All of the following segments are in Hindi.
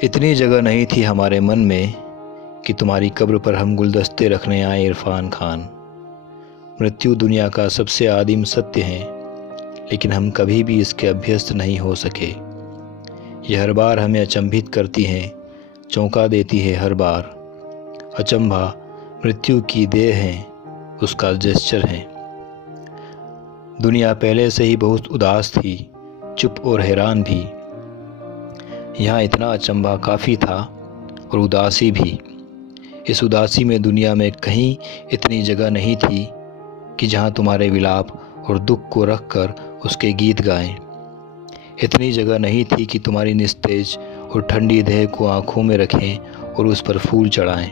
इतनी जगह नहीं थी हमारे मन में कि तुम्हारी कब्र पर हम गुलदस्ते रखने आए इरफान खान। मृत्यु दुनिया का सबसे आदिम सत्य है, लेकिन हम कभी भी इसके अभ्यस्त नहीं हो सके। यह हर बार हमें अचंभित करती है, चौंका देती है हर बार। अचंभा मृत्यु की देह है, उसका जेस्चर है। दुनिया पहले से ही बहुत उदास थी, चुप और हैरान भी। यहाँ इतना अचंभा काफ़ी था और उदासी भी। इस उदासी में दुनिया में कहीं इतनी जगह नहीं थी कि जहाँ तुम्हारे विलाप और दुख को रखकर उसके गीत गाएं। इतनी जगह नहीं थी कि तुम्हारी निस्तेज और ठंडी देह को आँखों में रखें और उस पर फूल चढ़ाएं।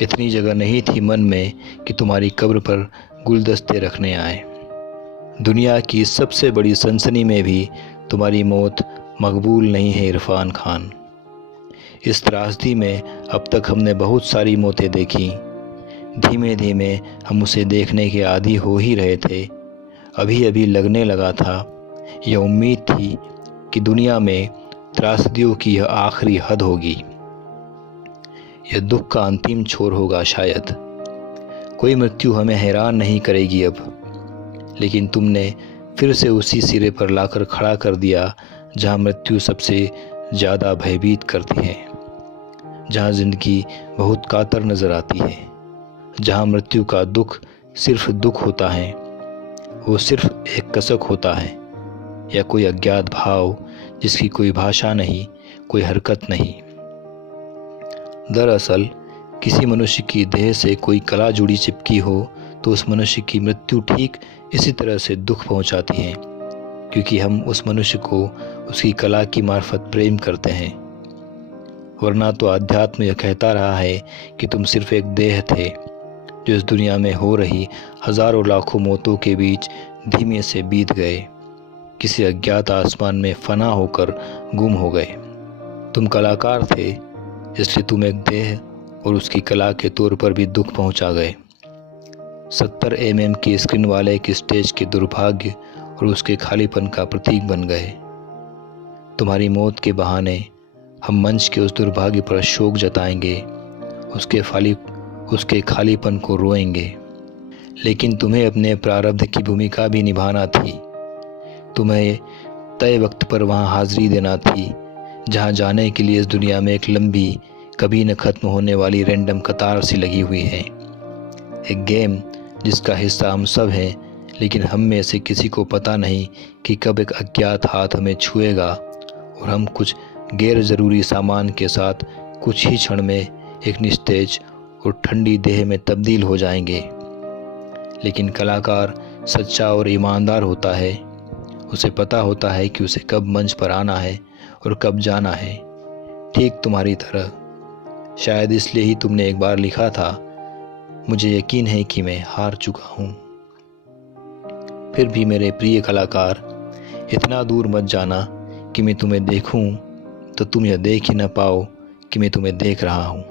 इतनी जगह नहीं थी मन में कि तुम्हारी कब्र पर गुलदस्ते रखने आए। दुनिया की सबसे बड़ी सनसनी में भी तुम्हारी मौत मकबूल नहीं है इरफान खान। इस त्रासदी में अब तक हमने बहुत सारी मौतें देखी। धीमे धीमे हम उसे देखने के आदी हो ही रहे थे। अभी अभी लगने लगा था, यह उम्मीद थी कि दुनिया में त्रासदियों की यह आखिरी हद होगी, यह दुख का अंतिम छोर होगा शायद। कोई मृत्यु हमें हैरान नहीं करेगी अब, लेकिन तुमने फिर से उसी सिरे पर लाकर खड़ा कर दिया जहाँ मृत्यु सबसे ज़्यादा भयभीत करती है, जहाँ ज़िंदगी बहुत कातर नज़र आती है, जहाँ मृत्यु का दुख सिर्फ दुख होता है, वो सिर्फ एक कसक होता है या कोई अज्ञात भाव जिसकी कोई भाषा नहीं, कोई हरकत नहीं। दरअसल किसी मनुष्य की देह से कोई कला जुड़ी चिपकी हो तो उस मनुष्य की मृत्यु ठीक इसी तरह से दुख पहुंचाती है, क्योंकि हम उस मनुष्य को उसकी कला की मार्फत प्रेम करते हैं। वरना तो अध्यात्म यह कहता रहा है कि तुम सिर्फ एक देह थे जो इस दुनिया में हो रही हजारों लाखों मौतों के बीच धीमे से बीत गए, किसी अज्ञात आसमान में फना होकर गुम हो गए। तुम कलाकार थे, इसलिए तुम एक देह और उसकी कला के तौर पर भी दुख पहुंचा गए। 70 mm की स्क्रीन वाले एक स्टेज के दुर्भाग्य और उसके खालीपन का प्रतीक बन गए। तुम्हारी मौत के बहाने हम मंच के उस दुर्भाग्य पर शोक जताएंगे, उसके खालीपन को रोएंगे। लेकिन तुम्हें अपने प्रारब्ध की भूमिका भी निभाना थी। तुम्हें तय वक्त पर वहाँ हाजिरी देना थी, जहाँ जाने के लिए इस दुनिया में एक लंबी, कभी न खत्म होने वाली रैंडम कतार सी लगी हुई है। एक गेम जिसका हिस्सा हम सब हैं, लेकिन हम में से किसी को पता नहीं कि कब एक अज्ञात हाथ हमें छुएगा और हम कुछ गैर ज़रूरी सामान के साथ कुछ ही क्षण में एक निस्तेज और ठंडी देह में तब्दील हो जाएंगे। लेकिन कलाकार सच्चा और ईमानदार होता है। उसे पता होता है कि उसे कब मंच पर आना है और कब जाना है, ठीक तुम्हारी तरह। शायद इसलिए ही तुमने एक बार लिखा था, मुझे यकीन है कि मैं हार चुका हूँ। फिर भी मेरे प्रिय कलाकार, इतना दूर मत जाना कि मैं तुम्हें देखूं तो तुम यह देख ही न पाओ कि मैं तुम्हें देख रहा हूँ।